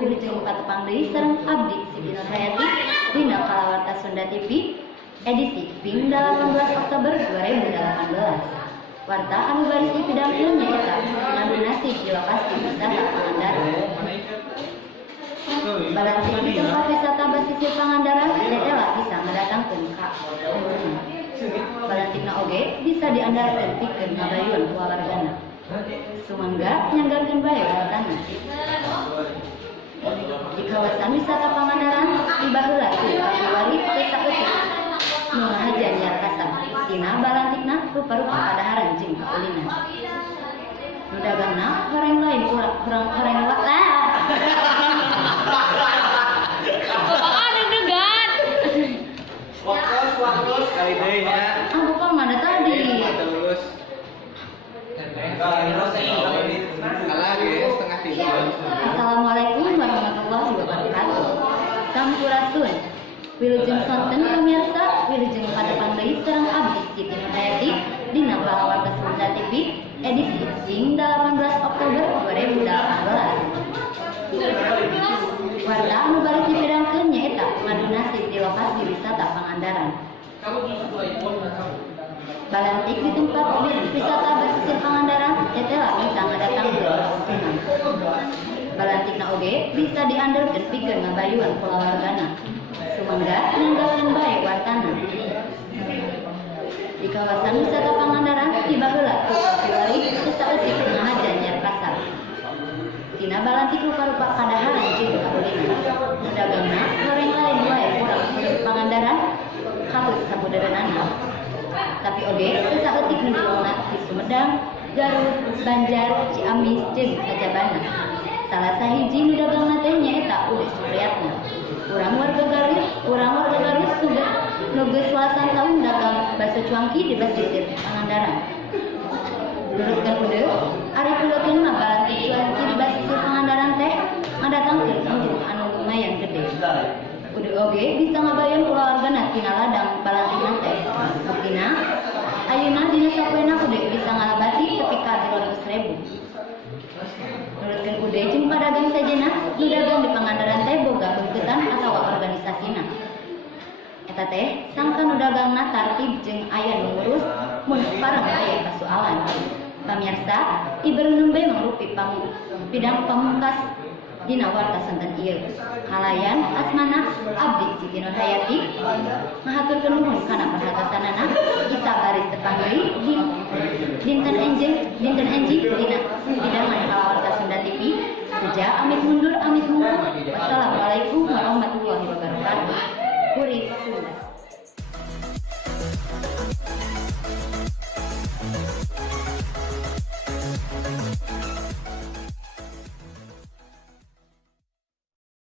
wilujeng patepang deui sareng abdi Siti Nurhayati dina kalawarta Sunda TV edisi Ping 18 Oktober 2018. Warta anu baris dipidangkeun nyaeta ngandung nasib di lokasi wisata Pangandaran. Balantik di tempat wisata basisir Pangandaran tetela bisa mendatangkeun ka umurna. Balantikna oge bisa diandalkeun pikeun ngagayuan ku wargana. Sumangga nyanggakeun bae wartana. Di kawasan wisata Pangandaran tiba heula ku Februari teu saeutik nu ngahajan nyar kasar. Tina balantikna rupa-rupa kadaharan jeung kaulina. Nu dagangna horeng lain kurang horeng lah. Apaan deg-degan? Wakos kali deui nya. Ah, bukan mana tadi? Terus. Kalah ge setengah 3. Assalamualaikum warahmatullahi wabarakatuh. Sampurasun. Wilujeng sonten pamirsa, wilujeng patepang deui sareng abdi Siti Nurhayati dina kalawarta Sunda TV edisi Ping 18 Oktober 2018. Warta anu balik dipidangkeun nyaeta ngadu nasib di lokasi wisata Pangandaran. Balantik di tempat wisata basisir Pangandaran tetela bisa ngadatangkeun keuntungan. Balantikna oge bisa diandalkeun pikeun ngabayuan kulawargana. Sumangga nanggakeun bae wartana. Di kawasan wisata Pangandaran tiba heula ku Februari teu saeutik ngahajan nyar kasar. Tina balantik rupa-rupa kadaharan jeung kaulina. Dagangna horeng lain wae urang Pangandaran katut sabudaranana. Tapi oge teu saeutik nunjukna di Sumedang, Garut, Banjar, Ciamis jeung sajabana. Salah sahiji nu dagangna teh nyaeta Ude Supriyatna. Urang warga Garut nu geus welasan taun dagang bakso cuangki di basisir Pangandaran. Nurutkeun Ude, ari pulekeun mah balantik cuangki di basisir Pangandaran teh ngadatangkeun untung anu lumayan gede. Ude oge bisa ngabayan kulawargana tina ladang balantikna teh. Buktina ayeuna dina sapoena Ude bisa ngalabati tepi ka 200.000. Nurutkeun Ude jeung padagang sejenna nu dagang di Pangandaran teh boga beungkeutan atawa organisasina. Eta teh sangka nu dagangna tartib jeung aya nu ngurus mun pareng aya kasoalan. Pamirsa, ieu nembe mangrupi pidang pamungkas dina warta sonten ieu. Halayan asmana abdi Siti Nurhayati mahaturkeun nuhun kana perhatosanana kita baris tepang deui dinten enjing dina hidangan kalawarta Sunda TV. Suja amit mundur. Wassalamualaikum warahmatullahi wabarakatuh. Kurit Sunda.